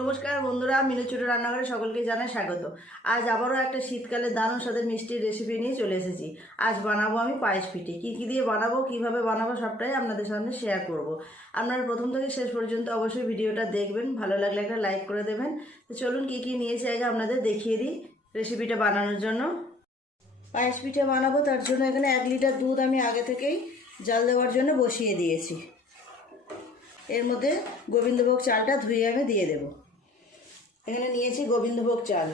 নমস্কার বন্ধুরা, মিনু ছোট রান্নাঘরে সকলকে জানাই স্বাগত। আজ আবারও একটা শীতকালে দারুণ স্বাদের মিষ্টির রেসিপি নিয়ে চলে এসেছি। আজ বানাবো আমি পায়েস পিঠে। কী কী দিয়ে বানাবো, কিভাবে বানাবো সবটাই আপনাদের সামনে শেয়ার করব। আপনারা প্রথম থেকে শেষ পর্যন্ত অবশ্যই ভিডিওটা দেখবেন, ভালো লাগলে একটা লাইক করে দেবেন। তো চলুন কী কী নিয়েছি আগে আপনাদের দেখিয়ে দিই রেসিপিটা বানানোর জন্য। পায়েস পিঠে বানাবো তার জন্য এখানে 1 লিটার দুধ আমি আগে থেকেই জাল দেওয়ার জন্য বসিয়ে দিয়েছি। এর মধ্যে গোবিন্দভোগ চালটা ধুয়ে আমি দিয়ে দেবো। এখানে নিয়েছি গোবিন্দভোগ চাল।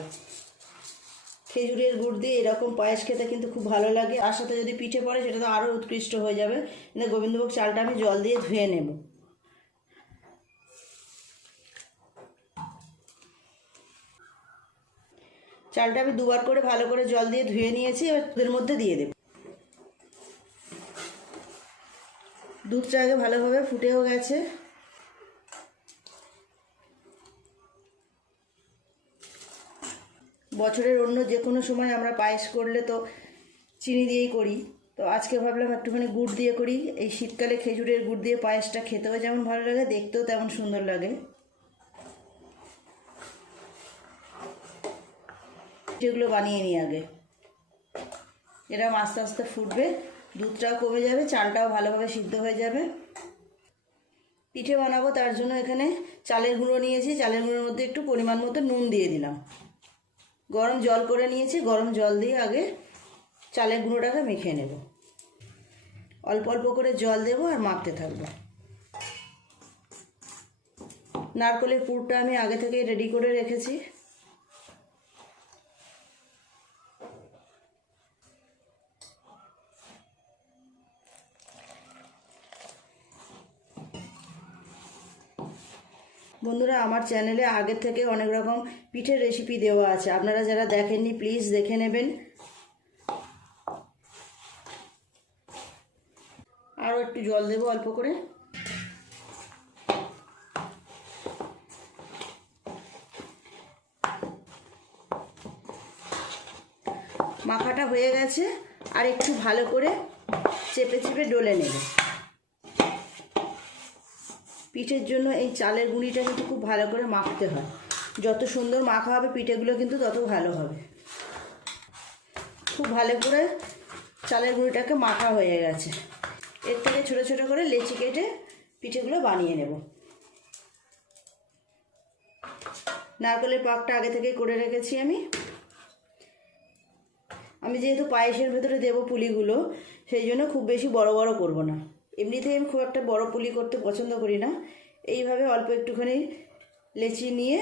খেজুরের গুড় দিয়ে এরকম পায়েস খেতে কিন্তু খুব ভালো লাগে, আর সাথে যদি পিঠে পড়ে সেটা তো আরও উৎকৃষ্ট হয়ে যাবে। কিন্তু গোবিন্দভোগ চালটা আমি জল দিয়ে ধুয়ে নেব। চালটা আমি দুবার করে ভালো করে জল দিয়ে ধুয়ে নিয়েছি, এবার দুধের মধ্যে দিয়ে দেব। দুধটা আগে ভালোভাবে ফুটেও গেছে। বছরের অন্য যে কোনো সময় আমরা পায়েস করলে তো চিনি দিয়েই করি, তো আজকে ভাবলাম একটুখানি গুড় দিয়ে করি। এই শীতকালে খেজুরের গুড় দিয়ে পায়েসটা খেতেও যেমন ভালো লাগে, দেখতেও তেমন সুন্দর লাগে। যেগুলো বানিয়ে নিই আগে, এরকম আস্তে আস্তে ফুটবে, দুধটাও কমে যাবে, চালটাও ভালোভাবে সিদ্ধ হয়ে যাবে। পিঠে বানাবো তার জন্য এখানে চালের গুঁড়ো নিয়েছি। চালের গুঁড়োর মধ্যে একটু পরিমাণ মতো নুন দিয়ে দিলাম। গরম জল করে নিয়েছি, গরম জল দিয়ে আগে চালের গুঁড়োটাকে মেখে নেব। অল্প অল্প করে জল দেবো আর মাখতে থাকবো। নারকেলের পুরটা আমি আগে থেকে রেডি করে রেখেছি। বন্ধুরা, আমার চ্যানেলে আগে থেকে অনেক রকম পিঠের রেসিপি দেওয়া আছে, আপনারা যারা দেখেননি প্লিজ দেখে নেবেন। আরও একটু জল দেবো অল্প করে। মাখাটা হয়ে গেছে, আর একটু ভালো করে চেপে চেপে ডলে নেব। পিঠের জন্য এই চালের গুঁড়িটা কিন্তু খুব ভালো করে মাখতে হয়। যত সুন্দর মাখা হবে পিঠেগুলো কিন্তু তত ভালো হবে। খুব ভালো করে চালের গুঁড়িটাকে মাখা হয়ে গেছে। এর থেকে ছোটো ছোটো করে লেচি কেটে পিঠেগুলো বানিয়ে নেব। নারকেলের পাকটা আগে থেকেই করে রেখেছি আমি যেহেতু পায়েসের ভেতরে দেবো পুলিগুলো, সেই জন্য খুব বেশি বড় বড় করব না। এমনিতেই আমি খুব একটা বড় পুলি করতে পছন্দ করি না। এইভাবে অল্প একটুখানি লেচি নিয়ে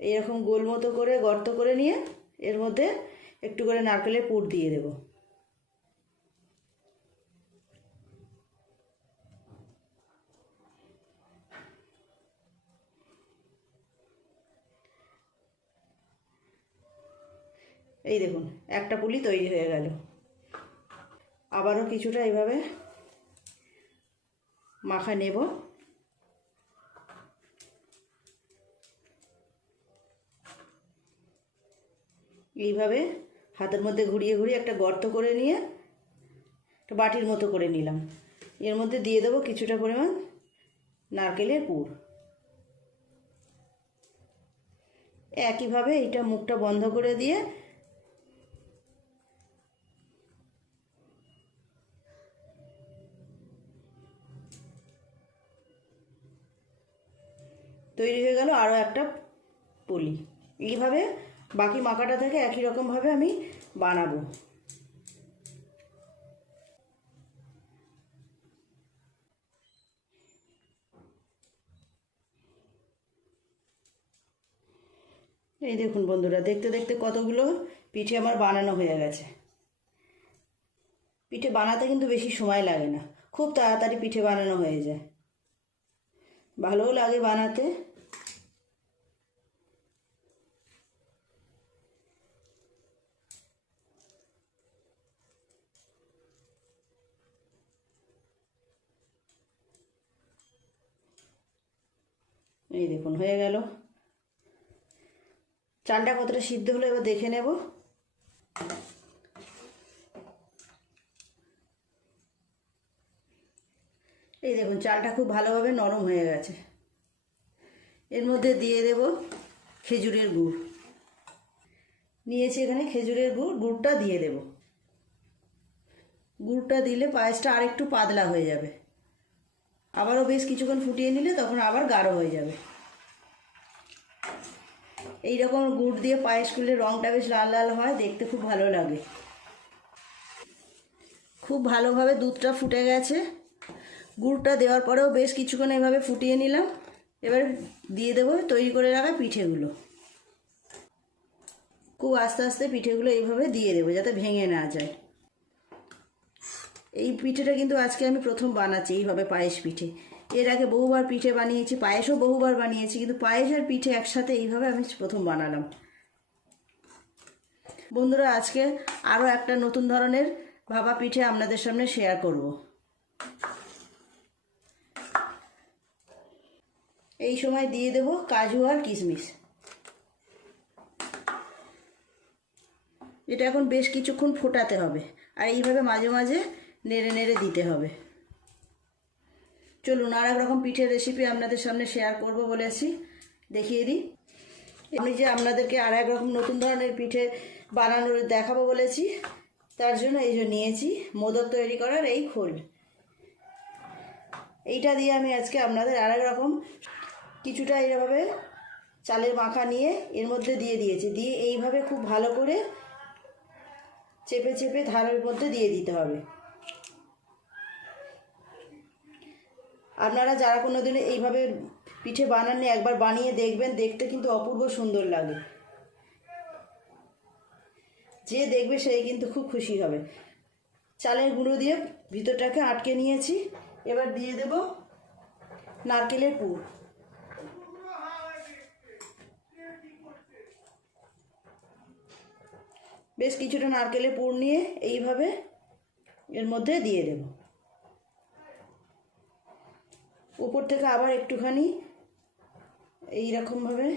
এইরকম গোল মতো করে গর্ত করে নিয়ে এর মধ্যে একটু করে নারকেলের পুর দিয়ে দেব। এই দেখুন, একটা পুলি তৈরি হয়ে গেল। আবারও কিছুটা এইভাবে মাখা নেব। এইভাবে হাতের মধ্যে ঘুরিয়ে ঘুরিয়ে একটা গর্ত করে নিয়ে একটা বাটির মতো করে নিলাম। এর মধ্যে দিয়ে দেবো কিছুটা পরিমাণ নারকেলের পুর। একইভাবে এইটা মুখটা বন্ধ করে দিয়ে তৈরি হয়ে গেল আরও একটা পুলি। এইভাবে বাকি মাখাটা থেকে একই রকমভাবে আমি বানাবো। এই দেখুন বন্ধুরা, দেখতে দেখতে কতগুলো পিঠে আমার বানানো হয়ে গেছে। পিঠে বানাতে কিন্তু বেশি সময় লাগে না, খুব তাড়াতাড়ি পিঠে বানানো হয়ে যায়, ভালোও লাগে বানাতে। এই দেখুন হয়ে গেল। চালটা কতটা সিদ্ধ হলো এবার দেখে নেব। এই দেখুন চালটা খুব ভালোভাবে নরম হয়ে গেছে। এর মধ্যে দিয়ে দেব খেজুরের গুড়। নিয়েছি এখানে খেজুরের গুড়, গুড়টা দিয়ে দেব। গুড়টা দিলে পায়েসটা আর একটু পাতলা হয়ে যাবে। আবারও বেশ কিছুক্ষণ ফুটিয়ে নিলে তখন আবার গাঢ় হয়ে যাবে। এই রকম গুড় দিয়ে পায়েস করলে রঙটা বেশ লাল লাল হয়, দেখতে খুব ভালো লাগে। খুব ভালোভাবে দুধটা ফুটে গেছে। গুড়টা দেওয়ার পরেও বেশ কিছুক্ষণ এইভাবে ফুটিয়ে নিলাম। এবার দিয়ে দেবো তৈরি করে রাখা পিঠেগুলো। খুব আস্তে আস্তে পিঠেগুলো এইভাবে দিয়ে দেবো যাতে ভেঙে না যায়। এই পিঠেটা কিন্তু আজকে আমি প্রথম বানাচ্ছি এইভাবে পায়েস পিঠে। এর আগে বহুবার পিঠে বানিয়েছি, পায়েসও বহুবার বানিয়েছি, কিন্তু পায়েস আর পিঠে একসাথে এইভাবে আমি প্রথম বানালাম। বন্ধুরা, আজকে আরও একটা নতুন ধরনের ভাপা পিঠে আপনাদের সামনে শেয়ার করব। এই সময় দিয়ে দেব কাজু আর কিশমিশ। এটা এখন বেশ কিছুক্ষণ ফোটাতে হবে আর এইভাবে মাঝে মাঝে নেড়ে নেড়ে দিতে হবে। চলুন আর এক রকম পিঠের রেসিপি আপনাদের সামনে শেয়ার করব বলেছি, দেখিয়ে দিই। আমি যে আপনাদেরকে আর এক রকম নতুন ধরনের পিঠে বানানোর দেখাবো বলেছি, তার জন্য এই যে নিয়েছি মোদক তৈরি করার এই খোল। এইটা দিয়ে আমি আজকে আপনাদের আর এক রকম কিছুটা এইভাবে চালের মাখা নিয়ে এর মধ্যে দিয়ে দিয়েছি। দিয়ে এইভাবে খুব ভালো করে চেপে চেপে ধারের মধ্যে দিয়ে দিতে হবে। আপনারা যারা কোনো দিন এইভাবে পিঠে বানাননি একবার বানিয়ে দেখবেন, দেখতে কিন্তু অপূর্ব সুন্দর লাগে। যে দেখবে সেই কিন্তু খুব খুশি হবে। চালের গুঁড়ো দিয়ে ভিতরটাকে আটকে নিয়েছি। এবার দিয়ে দেব নারকেলের পুর। বেশ কিছুটা নারকেলের পুর নিয়ে এইভাবে এর মধ্যে দিয়ে দেব। উপর থেকে আবার একটুখানি এইরকমভাবে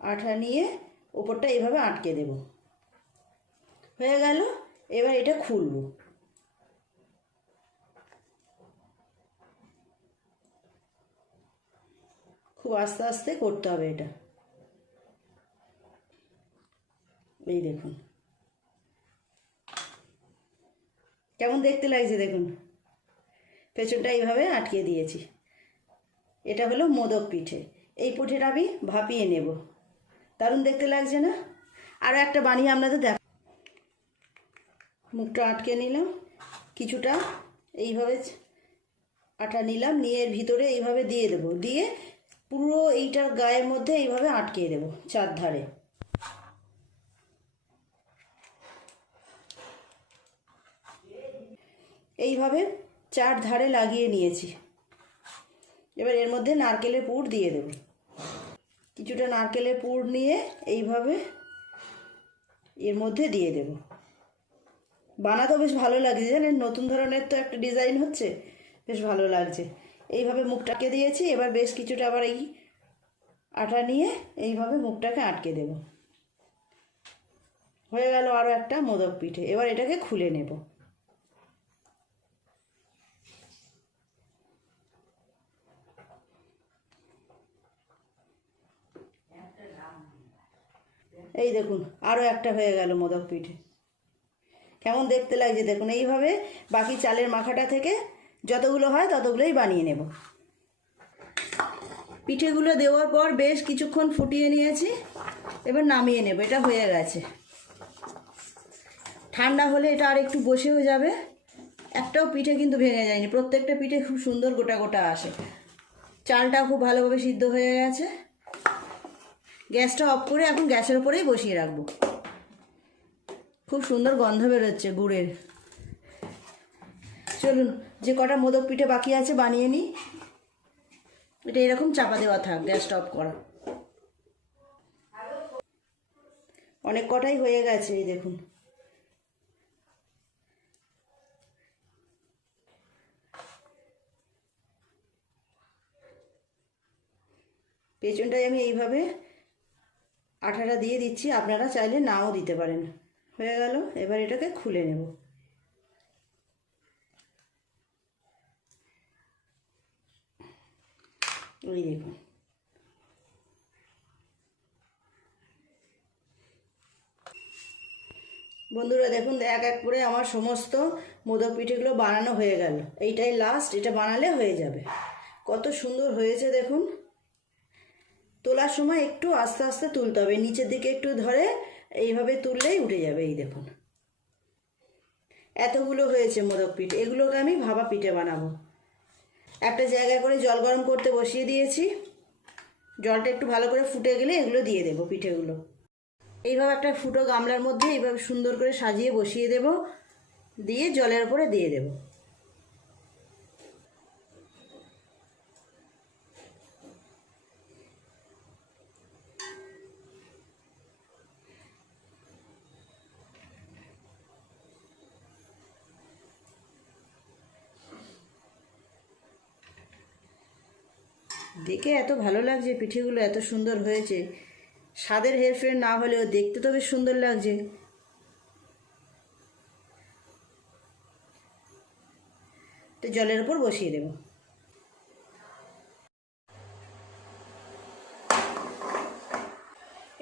আঠা নিয়ে উপরটা এইভাবে আটকে দেব। হয়ে গেল। এবার এটা খুলব। খুব আস্তে আস্তে করতে হবে এটা। এই দেখুন কেমন দেখতে লাগছে, দেখুন পেছনটা এইভাবে আটকে দিয়েছি। এটা হলো মোদক পিঠে। এই পিঠেটা আমি ভাপিয়ে নেব। দারুণ দেখতে লাগছে না? আরও একটা বানিয়ে আপনাদের দেখ। মুখটা আটকে নিলাম, কিছুটা এইভাবে আটা নিলাম, নিয়ে এর ভিতরে এইভাবে দিয়ে দেব। দিয়ে পুরো এইটার গায়ের মধ্যে এইভাবে আটকে দেব চারধারে। এইভাবে চার ধারে লাগিয়ে নিয়েছি। এবার এর মধ্যে নারকেলের পুর দিয়ে দেব। কিছুটা নারকেলের পুর নিয়ে এইভাবে এর মধ্যে দিয়ে দেব। বানাতেও বেশ ভালো লাগছে, জানেন, নতুন ধরনের তো একটা ডিজাইন হচ্ছে, বেশ ভালো লাগছে। এইভাবে মুখটাকে দিয়েছি। এবার বেশ কিছুটা আবার এই আটা নিয়ে এইভাবে মুখটাকে আটকে দেব। হয়ে গেল আরও একটা মোদক পিঠে। এবার এটাকে খুলে নেব। এই দেখুন আরও একটা হয়ে গেল মোদক পিঠে। কেমন দেখতে লাগছে দেখুন। এইভাবে বাকি চালের মাখাটা থেকে যতগুলো হয় ততগুলোই বানিয়ে নেব। পিঠেগুলো দেওয়ার পর বেশ কিছুক্ষণ ফুটিয়ে নিয়েছি। এবার নামিয়ে নেব। এটা হয়ে গেছে। ঠান্ডা হলে এটা আর একটু বসেও যাবে। একটাও পিঠে কিন্তু ভেঙে যায়নি, প্রত্যেকটা পিঠে খুব সুন্দর গোটা গোটা আসে। চালটা খুব ভালোভাবে সিদ্ধ হয়ে গেছে। গ্যাসটা অফ করে এখন গ্যাসের উপরেই বসিয়ে রাখবো। খুব সুন্দর গন্ধ বেরোচ্ছে গুড়ের। চলুন যে কটা মোদক পিঠে বাকি আছে বানিয়ে নিই। এটা এরকম চাপা দেওয়া থাক, গ্যাসটা অফ করা। অনেক কটাই হয়ে গেছে, এই দেখুন। পেছনটায় আমি এইভাবে আঠাটা দিয়ে দিচ্ছি, আপনারা চাইলে নাও দিতে পারেন। হয়ে গেল। এবার এটাকে খুলে নেব। ওই দেখুন, বন্ধুরা দেখুন এক এক করে আমার সমস্ত মোদক পিঠেগুলো বানানো হয়ে গেল। এইটাই লাস্ট, এটা বানালে হয়ে যাবে। কত সুন্দর হয়েছে দেখুন। তোলার সময় একটু আস্তে আস্তে তুলতে হবে, নিচের দিকে একটু ধরে এইভাবে তুললেই উঠে যাবে। এই দেখুন এতগুলো হয়েছে মোদক পিঠে, এগুলোকে আমি ভাপা পিঠে বানাবো। একটা জায়গায় করে জল গরম করতে বসিয়ে দিয়েছি, জলটা একটু ভালো করে ফুটে গেলে এগুলো দিয়ে দেবো পিঠেগুলো। এইভাবে একটা ফুটো গামলার মধ্যে এইভাবে সুন্দর করে সাজিয়ে বসিয়ে দেব, দিয়ে জলের উপরে দিয়ে দেব। দেখে এত ভালো লাগছে, পিঠেগুলো এত সুন্দর হয়েছে। স্বাদের হেরফের না হলেও দেখতে তো বেশ সুন্দর লাগছে। তো জলের উপর বসিয়ে দেব।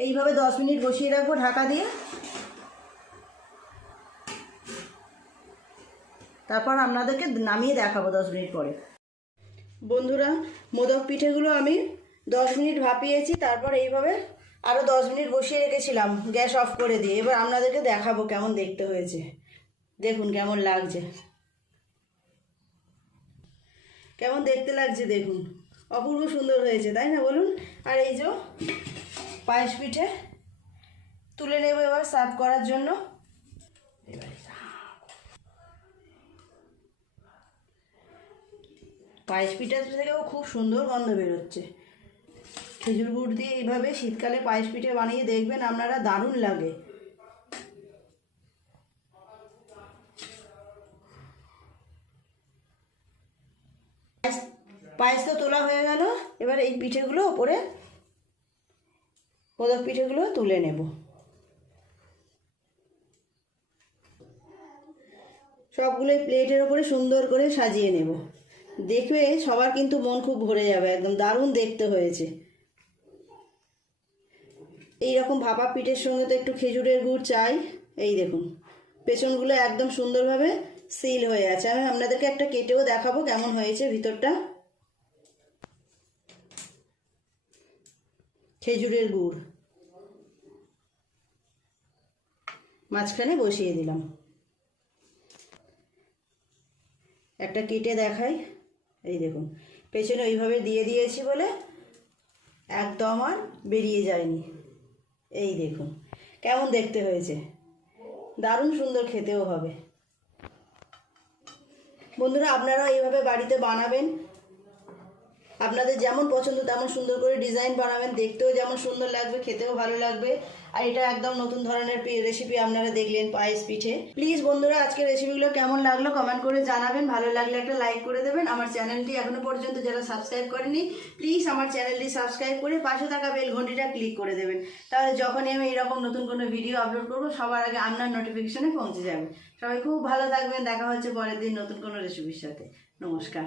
এইভাবে 10 মিনিট বসিয়ে রাখবো ঢাকা দিয়ে। তারপর আপনাদেরকে নামিয়ে দেখাবো 10 মিনিট পরে। বন্ধুরা মোদক পিঠেগুলো আমি 10 মিনিট ভাপিয়েছি, তারপর এইভাবে আরও 10 মিনিট বসিয়ে রেখেছিলাম গ্যাস অফ করে দিয়ে। এবার আপনাদেরকে দেখাবো কেমন দেখতে হয়েছে। দেখুন কেমন লাগছে, কেমন দেখতে লাগছে দেখুন, অপূর্ব সুন্দর হয়েছে, তাই না বলুন? আর এই যে পায়েস পিঠে তুলে নেব এবার সার্ভ করার জন্য। পায়েস পিঠা থেকেও খুব সুন্দর গন্ধ বেরোচ্ছে। খেজুর গুড় দিয়ে এইভাবে শীতকালে পায়েস পিঠে বানিয়ে দেখবেন আপনারা, দারুণ লাগে। পায়েস তো তোলা হয়ে গেল, এবার এই পিঠেগুলো ওপরে মোদক পিঠেগুলো তুলে নেব। সবগুলোই প্লেটের ওপরে সুন্দর করে সাজিয়ে নেব। দেখবে সবার কিন্তু মন খুব ভরে যাবে, একদম দারুণ দেখতে হয়েছে। এই রকম ভাপা পিঠের সঙ্গে তো একটু খেজুরের গুড় চাই। এই দেখুন পেছনগুলো একদম সুন্দরভাবে সিল হয়ে আছে। আমি আপনাদেরকে একটা কেটেও দেখাবো কেমন হয়েছে ভিতরটা। খেজুরের গুড় মাঝখানে বসিয়ে দিলাম। একটা কেটে দেখাই, এই দেখুন পেছনে ওইভাবে দিয়ে দিয়েছি বলে একদম আর বেরিয়ে যায়নি। এই দেখুন কেমন দেখতে হয়েছে, দারুণ সুন্দর খেতেও হবে। বন্ধুরা আপনারাও এইভাবে বাড়িতে বানাবেন, আপনাদের যেমন পছন্দ তেমন সুন্দর করে ডিজাইন বানাবেন, দেখতেও যেমন সুন্দর লাগবে খেতেও ভালো লাগবে। আর এটা একদম নতুন ধরনের রেসিপি আপনারা দেখলেন, পায়েস পিঠে। প্লিজ বন্ধুরা আজকের রেসিপিগুলো কেমন লাগলো কমেন্ট করে জানাবেন, ভালো লাগলে একটা লাইক করে দেবেন। আমার চ্যানেলটি এখনো পর্যন্ত যারা সাবস্ক্রাইব করেনি প্লিজ আমার চ্যানেলটি সাবস্ক্রাইব করে পাশে থাকা বেল ঘন্টিটা ক্লিক করে দেবেন, তাহলে যখনই আমি এরকম নতুন কোনো ভিডিও আপলোড করবো সবার আগে আপনার নোটিফিকেশনে পৌঁছে যাবে। সবাই খুব ভালো থাকবেন, দেখা হচ্ছে পরের দিন নতুন কোনো রেসিপির সাথে। নমস্কার।